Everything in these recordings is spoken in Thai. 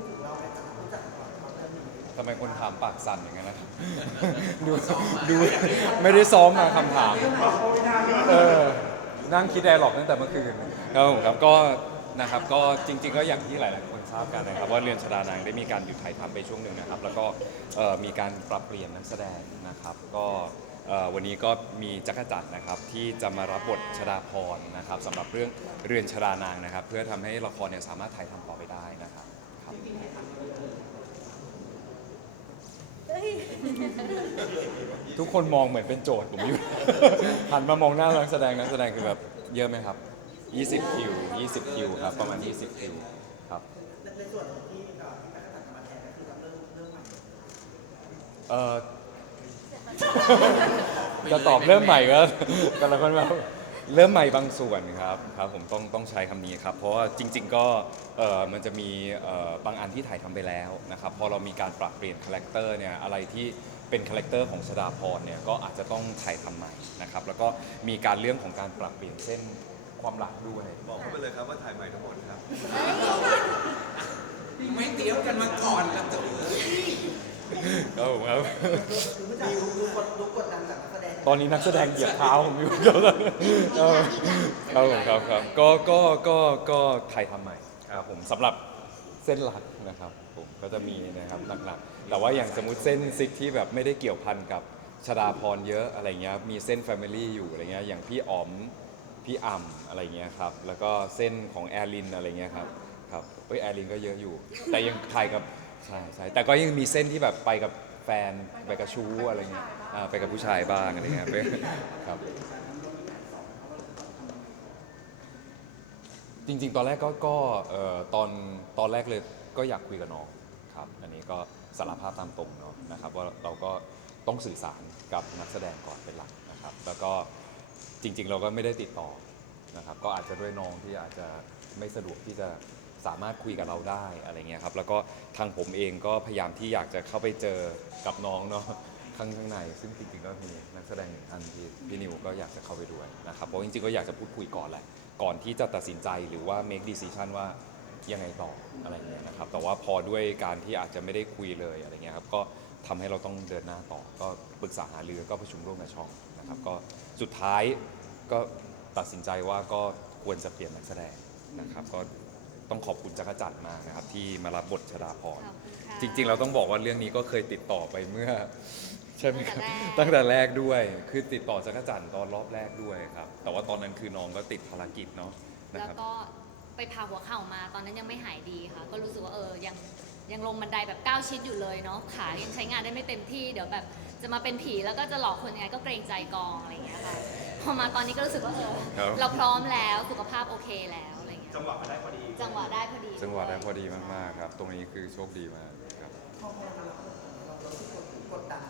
ดถึงเราไหมครับรู้จักเราเรื่องนี้ทำไมคนถามปากสั่นอย่างนั้นนะครับ ดูดูไม่ได้ซ้อมมาคำถาม เออ นั่งคิดไดร์ล็อกตั้งแต่เมื่อคืนครับผมครับก็นะครับก็จริง ๆ ก็อย่างที่หลาย ๆ คนทราบกันนะครับ ว่าเรือนชดานางได้มีการหยุดถ่ายทำไปช่วงหนึ่งนะครับ แล้วก็เอ่อมีการปรับเปลี่ยนนักแสดงนะครับ ก็เอ่อวันนี้ก็มีจักรจันทร์นะครับที่จะมารับบทชดาพรนะครับสำหรับเรื่องเรือนชดานางนะครับ เพื่อทำให้ละครเนี่ยสามารถถ่ายทำต่อไปได้นะครับครับ ทุกคนมองเหมือนเป็นโจทย์ผมอยู่ หันมามองหน้านักแสดงนักแสดงคือแบบเยอะไหมครับ 20 คิว 20 คิวครับ ประมาณ 20 คิวครับในในส่วนของที่เอ่อที่แม่กระตันจะมาแทนก็คือรับเรื่องเรื่องใหม่เออจะตอบเริ่มใหม่ก็แต่ละคนแบบ เริ่มใหม่บางส่วนครับครับผมต้องต้องใช้คำนี้ครับ เพราะว่าจริง ๆ ก็เออมันจะมีเอ่อบางอันที่ถ่ายทำไปแล้วนะครับพอเรามีการปรับเปลี่ยนคาแรคเตอร์เนี่ยอะไรที่เป็นคาแรคเตอร์ของชดาพรเนี่ยก็อาจจะต้องถ่ายทำใหม่นะครับแล้วก็มีการเรื่องของการปรับเปลี่ยนเส้นความหลักด้วย บอกเขาไปเลยครับว่าถ่ายใหม่ทั้งหมดครับ ไม่เตรียมกันมาก่อนครับจะเออครับผมครับคือผู้จัดดูดูกดดูกดดันจากนักแสดง ตอนนี้นักแสดงเหยียบเท้าผมอยู่เออครับผมครับครับก็ก็ก็ก็ไทยทำใหม่ครับผมสำหรับเส้นหลักนะครับผมก็จะมีนะครับหลักๆ แต่ว่าอย่างสมมติเส้นซิกที่แบบไม่ได้เกี่ยวพันกับชดาพรเยอะอะไรเงี้ยมีเส้นแฟมิลี่อยู่อะไรเงี้ยอย่างพี่อ๋อมพี่อ่ำอะไรเงี้ยครับแล้วก็เส้นของแอร์ลินอะไรเงี้ยครับครับเอ้ยแอร์ลินก็เยอะอยู่ แต่ยังถ่ายกับใช่ใช่แต่ก็ยังมีเส้นที่แบบไปกับแฟนไปกับชู้อะไรเงี้ย อ่าไปกับผู้ชายบ้างอะไรเงี้ยครับ จริงๆ ตอนแรกก็ก็เอ่อตอนตอนแรกเลยก็อยากคุยกับน้องครับ อันนี้ก็สารภาพตามตรงเนาะนะครับว่าเราก็ต้องสื่อสารกับนักแสดงก่อนเป็นหลักนะครับ แล้วก็จริง ๆ เราก็ไม่ได้ติดต่อนะครับ ก็อาจจะด้วยน้องที่อาจจะไม่สะดวกที่จะสามารถคุยกับเราได้อะไรเงี้ยครับ แล้วก็ทางผมเองก็พยายามที่อยากจะเข้าไปเจอกับน้องเนาะ ข้างข้างใน ซึ่งจริงๆก็มีนักแสดงหนึ่งท่านที่พี่นิวก็อยากจะเข้าไปด้วยนะครับเพราะจริงๆก็อยากจะพูดคุยก่อนแหละก่อนที่จะตัดสินใจหรือว่า make decision ว่ายังไงต่ออะไรเงี้ยนะครับ แต่ว่าพอด้วยการที่อาจจะไม่ได้คุยเลยอะไรเงี้ยครับก็ทำให้เราต้องเดินหน้าต่อ ก็ปรึกษาหารือก็ประชุมร่วมกับช่องนะครับ ก็สุดท้ายก็ตัดสินใจว่าก็ควรจะเปลี่ยนนักแสดงนะครับ ก็ต้องขอบคุณจักรจันทร์มากนะครับ ที่มารับบทชดาพร จริงๆ เราต้องบอกว่าเรื่องนี้ก็เคยติดต่อไปเมื่อ ใช่ไหมครับตั้ตั้งงแต่แต่แรกแรกด้วย คือติดต่อจักรจันทร์ตอนรอบแรกด้วยครับ แต่ว่าตอนนั้นคือน้องก็ติดภารกิจเนาะนะแล้วครับ ก็ไปผ่าหัวเข่ามาตอนนั้นยังไม่หายดีค่ะ ก็รู้สึกว่าเออยังยังลงบันไดแบบก้าวชิดอยู่เลยเนาะขายังใช้งานได้ไม่เต็มที่เดี๋ยวแบบจะมาเป็นผีแล้วก็จะหลอกคนยังไงก็เกรงใจกองอะไรอย่างเงี้ยค่ะพอมาตอนนี้ก็รู้สึกว่าเออครับ เราพร้อมแล้วสุขภาพโอเคแล้วอะไรอย่างเงี้ยจังหวะมาได้พอดีจังหวะได้พอดีจังหวะได้พอวยดีมากๆครับ ตรงนี้คือโชคดีมากครับ พอพอเราเราเราเรารู้สึกกดดันไหมถ้าถ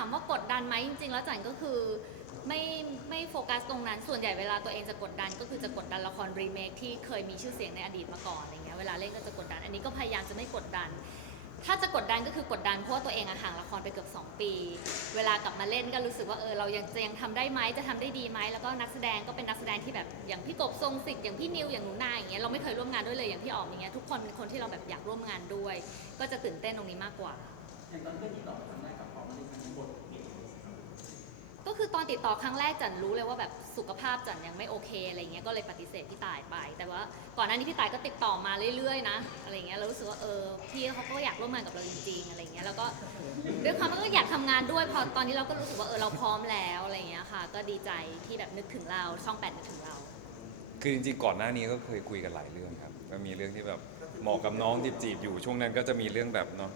ามว่ากดดันไหมจริง ๆ แล้วจันก็คือไม่ไม่โฟกัสตรงนั้น ส่วนใหญ่เวลาตัวเองจะกดดัน ก็คือจะกดดันละครรีเมคที่เคยมีชื่อเสียงในอดีตมาก่อนอะไรเงี้ยเวลาเล่นก็จะกดดัน อันนี้ก็พยายามจะไม่กดดัน ถ้าจะกดดันก็คือกดดันเพราะว่าตัวเองอะห่างละครไปเกือบ2 ปี เวลากลับมาเล่นก็รู้สึกว่าเออเรายังจะยังทำได้ไหมจะทำได้ดีไหมแล้วก็นักแสดงก็เป็นนักแสดงที่แบบอย่างพี่กบทรงสิทธิ์อย่างพี่นิวอย่างหนูนาอย่างเงี้ยเราไม่เคยร่วมงานด้วยเลยอย่างพี่ออมอย่างเงี้ยทุกคนเป็นคนที่เราแบบอยากร่วมงานด้วย ก็จะตื่นเต้นตรงนี้มากกว่า ก็คือตอนติดต่อครั้งแรกจันรู้เลยว่าแบบสุขภาพจันยังไม่โอเคอะไรเงี้ยก็เลยปฏิเสธพี่ตายไป แต่ว่าก่อนหน้านี้พี่ตายก็ติดต่อมาเรื่อยๆนะอะไรเงี้ยเรารู้สึกว่าเออพี่เขาก็อยากร่วมงานกับเราจริงๆอะไรเงี้ยแล้วก็ด้วยความว่าก็อยากทำงานด้วยพอตอนนี้เราก็รู้สึกว่าเออเราพร้อมแล้วอะไรเงี้ยค่ะ ก็ดีใจที่แบบนึกถึงเราช่องแปดนึกถึงเรา คือจริงๆก่อนหน้านี้ก็เคยคุยกันหลายเรื่องครับก็มีเรื่องที่แบบเหมาะกับน้องจีบๆอยู่ช่วงนั้นก็จะมีเรื่องแบบเนาะ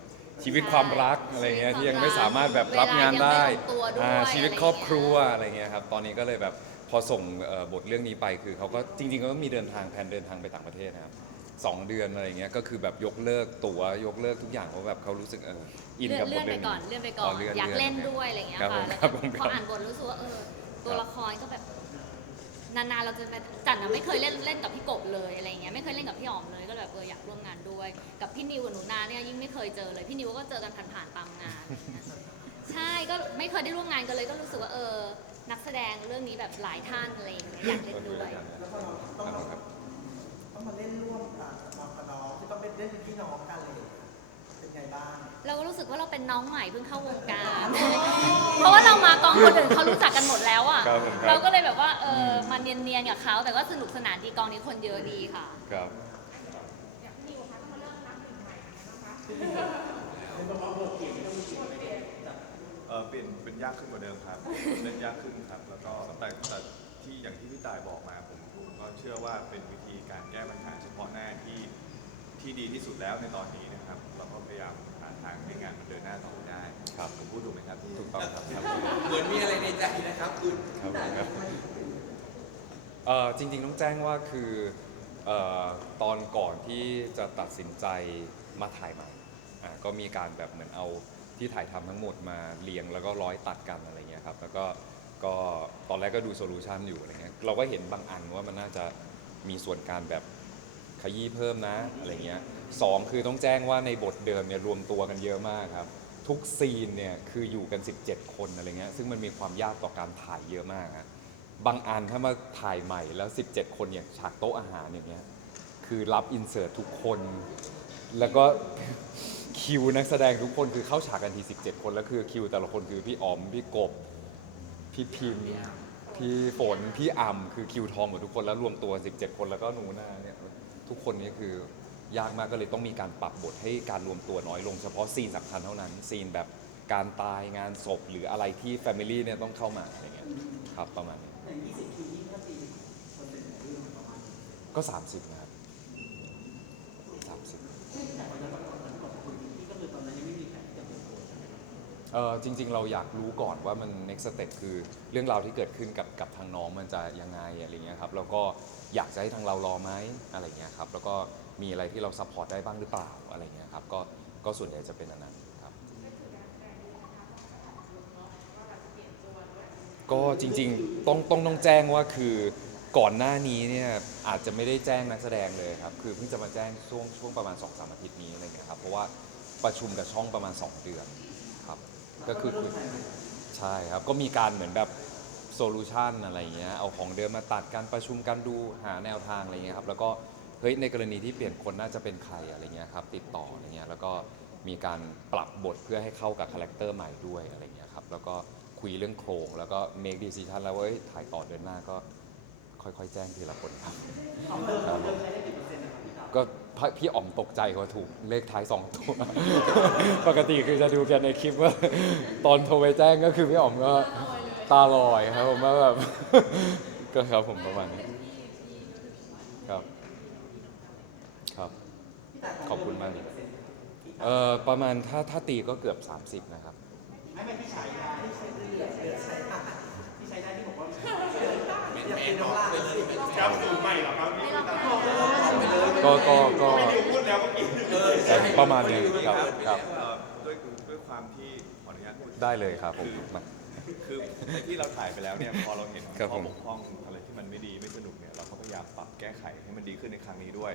ชีวิตความรักอะไรเงี้ยที่ยังไม่สามารถแบบรับงานได้เวลายังไม่ลงตัวด้วยอ่าชีวิตอะไรเงี้ยครอบครัวอะไรเงี้ยครับตอนนี้ก็เลยแบบพอส่งเอ่อบทเรื่องนี้ไปคือเขาก็จริงๆก็มีเดินทางแผนเดินทางไปต่างประเทศนะครับสองเดือนอะไรเงี้ยก็คือแบบยกเลิกตั๋วยกเลิกทุกอย่างเพราะแบบเขารู้สึกเอออินเลื่อกับนบเลื่ทอนเรื่ไปองก่อนนี้เลื่อนไปก่อนเลื่อยากลื่เล่นด้วยอะไรเงี้ยครับผค่ะมแล้วครับผมครัก็พอบอ่านบทรู้สึกว่าเออตัวครับละครก็แบบนานๆเราจะมาจันนะไม่เคยเล่นเล่นกับพี่กบเลยอะไรเงี้ยไม่เคยเล่นกับพี่อ๋อมเลยก็แบบเอออยากร่วมงานด้วยกับ พี่นิวกับหนูนาเนี่ยยิ่งไม่เคยเจอเลย พี่นิวก็เจอกันผ่านๆตามงาน ใช่ก็ไม่เคยได้ร่วมงานกันเลย ก็รู้สึกว่าเออ นักแสดงเรื่องนี้แบบหลายท่านอะไรอย่างเงี้ยอยากเล่นด้วยแล้วพอเราต้องมาต้องมาเล่นร่วมกับกับน้องที่ต้องเป็นเล่นเป็นพี่น้องสึกว่าเราเป็นน้องใหม่เพิ่งเข้าวงการ เพราะว่าเรามากองคนอื่นเขารู้จักกันหมดแล้วอะ ครับผมครับ เราก็เลยแบบว่าเออมาเนียนๆกับเขาแต่ว่าสนุกสนานดีกองนี้คนเยอะดีค่ะ ครับ เออเป็นเป็นยากขึ้นกว่าเดิมครับเล่นยากขึ้นครับ แล้วก็แต่แต่ที่อย่างที่พี่ตายบอกมาผมผมก็เชื่อว่าเป็นวิธีการแก้ปัญหาเฉพาะหน้าที่ที่ดีที่สุดแล้วในตอนนี้นะครับ เราก็พยายามหาทางให้งานมันเดินหน้าต่อไปได้ครับผมพูดถูกไหมครับถูกต้องครับครับเหมือนมีอะไรในใจนะครับคุณครับผมครับเอ่อจริงๆต้องแจ้งว่าคือเอ่อตอนก่อนที่จะตัดสินใจมาถ่ายใหม่ อะก็มีการแบบเหมือนเอาที่ถ่ายทำทั้งหมดมาเรียงแล้วก็ร้อยตัดกันอะไรเงี้ยครับแล้วก็ก็ตอนแรกก็ดูโซลูชันอยู่อะไรเงี้ยเราก็เห็นบางอันว่ามันน่าจะมีส่วนการแบบขยี้เพิ่มนะอะไรเงี้ยสองคือต้องแจ้งว่าในบทเดิมเนี่ยรวมตัวกันเยอะมากครับ ทุกซีนเนี่ยคืออยู่กัน 17 คนอะไรเงี้ยซึ่งมันมีความยากต่อการถ่ายเยอะมากฮะบางอันถ้ามาถ่ายใหม่แล้ว 17 คนอย่างฉากโต๊ะอาหารอย่างเงี้ยคือรับอินเสิร์ตทุกคน แล้วก็ คิวนักแสดงทุกคนคือเข้าฉากกันที17 คนแล้วคือคิวแต่ละคนคือพี่อ๋อมพี่กบ พี่พิมพ์พี่ฝนพี่อ่ำคือคิวทองหมดทุกคนแล้วรวมตัว 17 คนแล้วก็หนูนาเนี่ยทุกคนนี้คือยากมากก็เลยต้องมีการปรับบทให้การรวมตัวน้อยลงเฉพาะซีนสำคัญเท่านั้นซีนแบบการตายงานศพหรืออะไรที่แฟมิลี่เนี่ยต้องเข้ามาอะไรเงี้ยครับประมาณนี้อย่างยี่สิบคิวยี่ถ้าตีคนเป็นเรื่องประมาณนี้ก็ 30นะครับ 30 แต่ตอนนั้นตอนก่อนคุณพี่ก็คือตอนนั้นยังไม่มีแผนที่จะเปิดตัวใช่ไหม เออจริง ๆ เราอยากรู้ก่อนว่ามัน next step คือเรื่องราวที่เกิดขึ้นกับกับทางน้องมันจะยังไงอะไรเงี้ยครับแล้วก็อยากจะให้ทางเรารอไหมอะไรเงี้ยครับแล้วก็มีอะไรที่เราซัพพอร์ตได้บ้างหรือเปล่าอะไรเงี้ยครับก็ก็ส่วนใหญ่จะเป็นอันนั้นครับก็จริงๆต้องต้องต้องแจ้งว่าคือก่อนหน้านี้เนี่ยอาจจะไม่ได้แจ้งนักแสดงเลยครับคือเพิ่งจะมาแจ้งช่วงช่วงประมาณ2อสอาทิตย์นี้อะไรเงี้ยครับเพราะว่าประชุมกับช่องประมาณ 2 เดือน ก็คือคุยใช่ครับ ก็มีการเหมือนแบบโซลูชันอะไรเงี้ย เอาของเดิมมาตัดการประชุมกันดูหาแนวทางอะไรเงี้ยครับ แล้วก็เฮ้ยในกรณีที่เปลี่ยนคนน่าจะเป็นใครอะไรเงี้ยครับ ติดต่ออะไรเงี้ย แล้วก็มีการปรับบทเพื่อให้เข้ากับคาแรคเตอร์ใหม่ด้วยอะไรเงี้ยครับ แล้วก็คุยเรื่องโครง แล้วก็ make decision แล้วว่าเอ้ยถ่ายต่อเดินหน้าก็ค่อยๆ แจ้งทีละคนครับครับ ก็พี่อ๋อมตกใจว่าถูกเลขท้ายสองตัว ปกติคือจะดูกันในคลิปว่า ตอนโทรไปแจ้งก็คือพี่อ๋อมก็ตาลอยครับผมว่าแบบ ก็ครับผมประมาณนี้ครับครับ ขอบคุณมากเอ่อประมาณถ้าถ้าตีก็เกือบ 30 นะครับไม่ไม่ที่ใช้ได้ที่ใช้ได้ที่ใช้ได้ที่ใช้ได้ที่บอกว่าแมนแมนบอกเลยครับสูตรใหม่หรอครับ ก็ก็ก็พูดแล้วเมื่อกี้เออใช่ประมาณนึงครับครับ เอ่อด้วยด้วยความที่ขออนุญาตพูดได้เลยครับผมมา คือในที่เราถ่ายไปแล้วเนี่ยพอเราเห็นครับข้อผมบกพร่องอะไรที่มันไม่ดีไม่สนุกเนี่ยเราก็พยายามปรับแก้ไขให้มันดีขึ้นในครั้งนี้ด้วย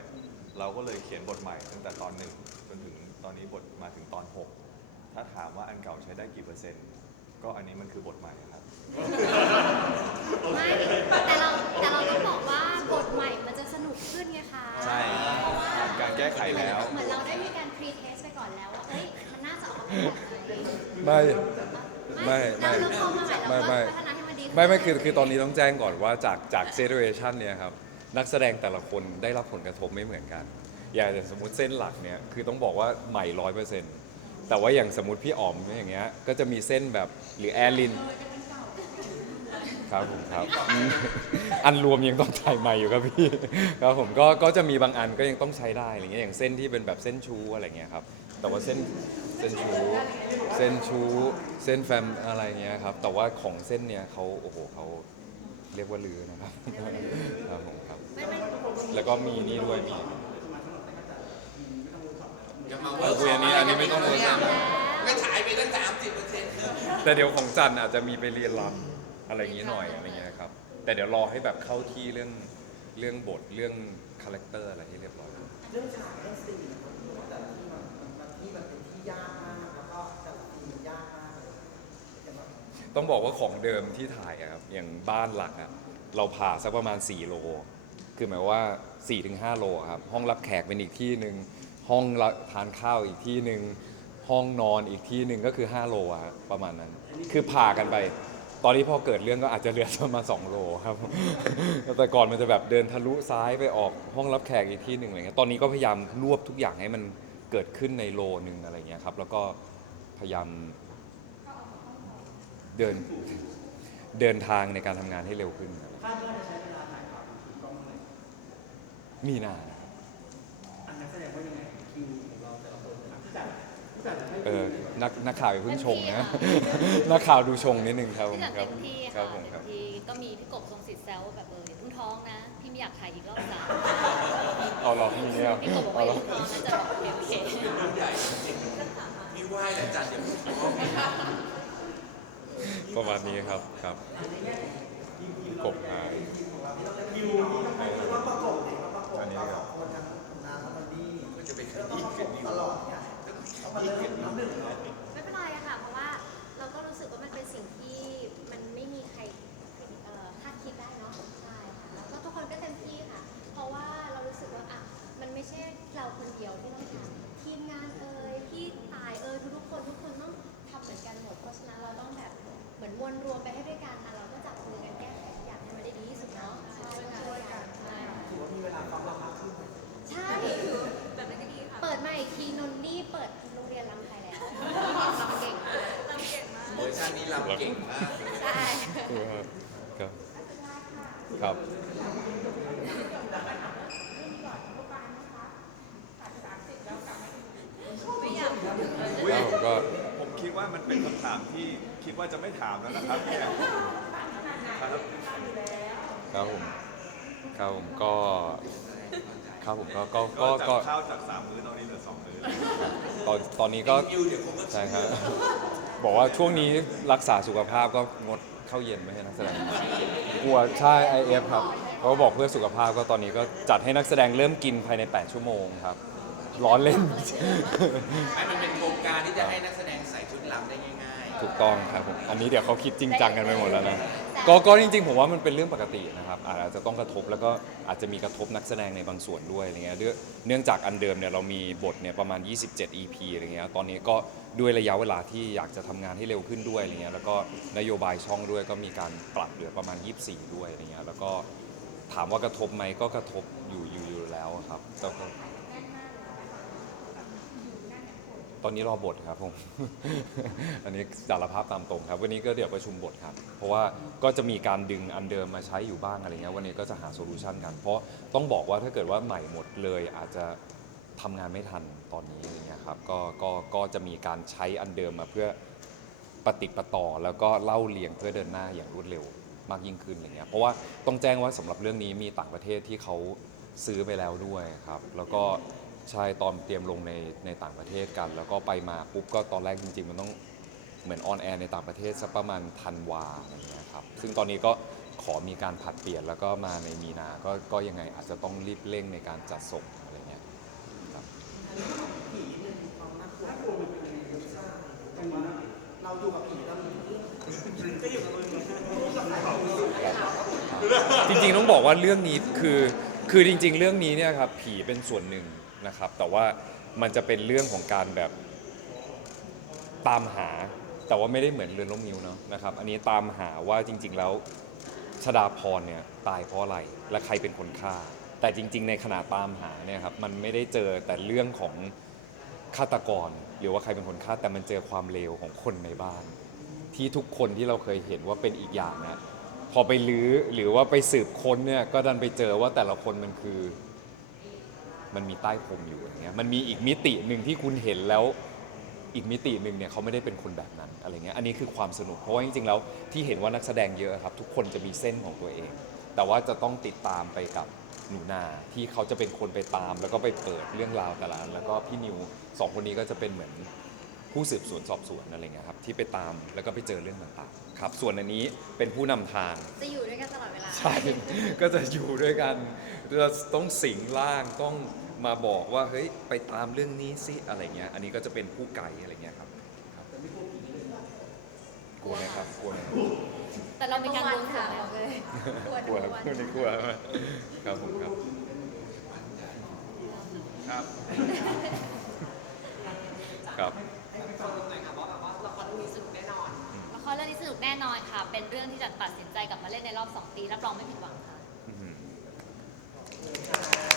เราก็เลยเขียนบทใหม่ตั้งแต่ตอนหนึ่งจนถึงตอนนี้บทมาถึงตอน6ถ้าถามว่าอันเก่าใช้ได้กี่เปอร์เซ็นต์ ก็อันนี้มันคือบทใหม่ครับ ไม่แต่เราแต่เราต้องบอกว่าบทใหม่มันจะสนุกขึ้นไงคะใช่ผ่าน การแก้ไขแล้ว เหมือนเราได้มีการพรีเทสไปก่อนแล้วว่าเอ้ยมันน่าจะออกมาแบบไหนไม่ ไม่ ไม่ แล้วเราพอมาใหม่เราไม่ก็ไม่พัฒนาให้มันดีขึ้นไม่ไม่คือคือตอนนี้ต้องแจ้งก่อนว่าจากจากเซ t u a ชันเนี่ยครับนักแสดงแต่ละคนได้รับผลกระทบไม่เหมือนกัน อย่างสมมติเส้นหลักเนี่ยคือต้องบอกว่าใหม่ร้อยเปอร์เซ็นต์แต่ว่าอย่างสมมติพี่อ๋อมเนี่ยอย่างเงี้ยก็จะมีเส้นแบบหรือแอร์ลิน ครับผมครับอืมอันรวมยังต้องถ่ายใหม่อยู่ครับพี่ ครับผมก็ก็จะมีบางอันก็ยังต้องใช้ได้อะไรเงี้ยอย่างเส้นที่เป็นแบบเส้นชูอะไรเงี้ยครับแต่ว่าเส้นเส้นชูเส้นชูเส้นแฟมอะไรเงี้ยครับแต่ว่าของเส้นเนี้ยเขาโอ้โหเขาเรียกว่าลือนะครับครับผมครับไม่ไม่แล้วก็มีนี่ด้วยมีอย่ามาเออคุยอันนี้อันนี้ไม่ต้องเวิร์กไม่ฉายไปตั้งสามสิบเปอร์เซ็นต์แต่เดี๋ยวของจันอาจจะมีไปเรียนรำ อะไรอย่างนี้หน่อยอะไรเงี้ยครับ แต่เดี๋ยวรอให้แบบเข้าที่เรื่องเรื่องบทเรื่องคาแรคเตอร์อะไรให้เรียบร้อย เรื่องฉากเรื่องซีนนะครับแต่ละที่มันมันที่มันเป็นที่ยากมากแล้วก็แต่ละซีนมันยากมากเลยเห็นไหมต้องบอกว่าของเดิมที่ถ่ายอะครับอย่างบ้านหลักอะเราผ่าสักประมาณ 4 โล คือหมายว่า 4-5 โลครับห้องรับแขกเป็นอีกที่หนึ่งห้องรับทานข้าวอีกที่หนึ่งห้องนอนอีกที่หนึ่งก็คือ 5 โลอะครับประมาณนั้น คือผ่ากันไป ตอนนี้พอเกิดเรื่องก็อาจจะเหลือประมาณ2โลครับ แต่ก่อนมันจะแบบเดินทะลุซ้ายไปออกห้องรับแขกอีกที่หนึ่งอะไรเงี้ยตอนนี้ก็พยายามรวบทุกอย่างให้มันเกิดขึ้นในโลนึงอะไรเงี้ยครับ แล้วก็พยายามเดินเดินทางในการทำงานให้เร็วขึ้นครับคาดว่าจะใช้เวลาถ่ายทำถึงกล้องเมื่อไหร่มีนา อันนั้นแสดงว่ายัง เออนักนักข่าวอย่าเพิ่งชงนะ นักข่าวดูชงนิดนึงครับผที่มจัดครัเต็บมที่ครัค่ะบผมคเต็รับ มที่ก็มีพี่กบทรงสิทธิ์แซวแบบเอออย่าเพิ่งท้องนะ พี่ไม่อยากถ่ายอีกรอบสามเอาหรอพี่เนี่ยพี่กบบอกเอาว่าหรออย่าเพิ่งท้องน่าจะแบบโอเครุ่นใหญ่จริงพี่ไหว้แล้วจันอย่าเพิ่งท้องประมาณนี้ครับครับกบหายคิวนี้ต้องให้ว่าประกบเนี่ยประกบเราสองคนทั้งนางและบันดี้ก็จะไปแล้วขต้องยี้ประกขึ้นบนิ้ตวลอดเนี่ย ต้องมาเร์ชันนี้ลำเก่งมากใช่ครับครับไม่อยากพูดถึงเลยอุ๊ยแล้วผมก็ ผมคิดว่ามันเป็นคำถามที่คิดว่าจะไม่ถามแล้วนะครับเนี่ยครับครับผมครับผมก็ครับผมก็ก็ก็ก็จากก็ข้าวจากสามมื้อตอนนี้เหลือสองมื้อแล้ว ตอนตอนนี้ก็คิวเดี๋ยวคงก็ใช่ครับ บอกว่าช่วงนี้รักษาสุขภาพก็งดข้าวเย็นไม่ให้นักแสดงกลัวใช่ IF ครับเขาก็บอกเพื่อสุขภาพก็ตอนนี้ก็จัดให้นักแสดงเริ่มกินภายใน 8 ชั่วโมงครับร้อนเล่นให้มันเป็นโครงการที่จะให้นักแสดงใส่ชุดลำได้ง่ายๆ ถูกต้องครับผม อันนี้เดี๋ยวเขาคิดจริงจังกันไปหมดแล้วนะ ก็ก็จริงๆ ผมว่ามันเป็นเรื่องปกตินะครับอาจจะต้องกระทบแล้วก็อาจจะมีกระทบนักแสดงในบางส่วนด้วยอะไรเงี้ยเนื่องเนื่องจากอันเดิมเนี่ยเรามีบทเนี่ยประมาณ 27 EP อะไรเงี้ยตอนนี้ก็ด้วยระยะเวลาที่อยากจะทำงานให้เร็วขึ้นด้วยอะไรเงี้ยแล้วก็นโยบายช่องด้วยก็มีการปรับเหลือประมาณ 24 ด้วยอะไรเงี้ยแล้วก็ถามว่ากระทบไหมก็กระทบอยู่อยู่อยู่แล้วครับแต่ก็ ตอนนี้รอบทครับผม อันนี้สารภาพตามตรงครับ วันนี้ก็เดี๋ยวประชุมบทครับ เพราะว่าก็จะมีการดึงอันเดิมมาใช้อยู่บ้างอะไรเงี้ย วันนี้ก็จะหาโซลูชันกัน เพราะต้องบอกว่าถ้าเกิดว่าใหม่หมดเลยอาจจะทำงานไม่ทันตอนนี้อะไรเงี้ยครับ ก็ก็ก็จะมีการใช้อันเดิมมาเพื่อปฏิดปะต่อแล้วก็เล่าเรียงเพื่อเดินหน้าอย่างรวดเร็วมากยิ่งขึ้นอะไรเงี้ย เพราะว่าต้องแจ้งว่าสำหรับเรื่องนี้มีต่างประเทศที่เขาซื้อไปแล้วด้วยครับ แล้วก็ ใช่ตอนเตรียมลงในในต่างประเทศกัน แล้วก็ไปมาปุ๊บก็ตอนแรกจริง ๆ มันต้องเหมือนออนแอร์ในต่างประเทศสักประมาณธันวาอะไรเงี้ยครับซึ่งตอนนี้ก็ขอมีการผัดเปลี่ยนแล้วก็มาในมีนาก็ก็ยังไงอาจจะต้องรีบเร่งในการจัดส่งอะไรเงี้ยครับเราอยู่กับผีเราก็อยู่กับมึงจริงๆต้องบอกว่าเรื่องนี้คือคือจริง ๆ เรื่องนี้เนี่ยครับผีเป็นส่วนหนึ่ง นะครับ แต่ว่ามันจะเป็นเรื่องของการแบบตามหา แต่ว่าไม่ได้เหมือนเรือนล่มนิ้วเนาะนะครับ อันนี้ตามหาว่าจริง ๆ แล้วชดาพรเนี่ยตายเพราะอะไรและใครเป็นคนฆ่า แต่จริง ๆ ในขณะตามหาเนี่ยครับมันไม่ได้เจอแต่เรื่องของฆาตกร หรือว่าใครเป็นคนฆ่าแต่มันเจอความเลวของคนในบ้าน ที่ทุกคนที่เราเคยเห็นว่าเป็นอีกอย่างนะพอไปลื้อหรือว่าไปสืบค้นเนี่ยก็ดันไปเจอว่าแต่ละคนมันคือ มันมีใต้พรมอยู่อย่างเงี้ยมันมีอีกมิติหนึ่งที่คุณเห็นแล้วอีกมิติหนึ่งเนี่ยเขาไม่ได้เป็นคนแบบนั้นอะไรเงี้ยอันนี้คือความสนุกเพราะว่าจริงๆแล้วที่เห็นว่านักแสดงเยอะครับ ทุกคนจะมีเส้นของตัวเอง แต่ว่าจะต้องติดตามไปกับหนูนาที่เขาจะเป็นคนไปตาม แล้วก็ไปเปิดเรื่องราวแต่ละอันแล้วก็พี่นิวสองคนนี้ก็จะเป็นเหมือน ผู้สืบสวนสอบสวนอะไรเงี้ยครับที่ไปตามแล้วก็ไปเจอเรื่องต่างๆครับ ส่วนอันนี้เป็นผู้นำทาง จะอยู่ด้วยกันตลอดเวลาใช่ ก็จะอยู่ด้วยกันจะต้องสิงร่างต้องมาบอกว่าเฮ้ยไปตามเรื่องนี้สิอะไรเงี้ย อันนี้ก็จะเป็นผู้ไก่อะไรเงี้ยครับครับกลัวไหมครับกลัวไหมแต่เรามีการวัรนวมค่ะค่ะบอกเลยกลัวครับคนนี้กลัวไหมครับผมครับครับครับ ให้ น่นอนค่ะ เป็นเรื่องที่จันตัดสินใจกลับมาเล่นในรอบ 2 ปีรับรองไม่ผิดหวังค่ะ อื้อหือขอบคุณค่ะ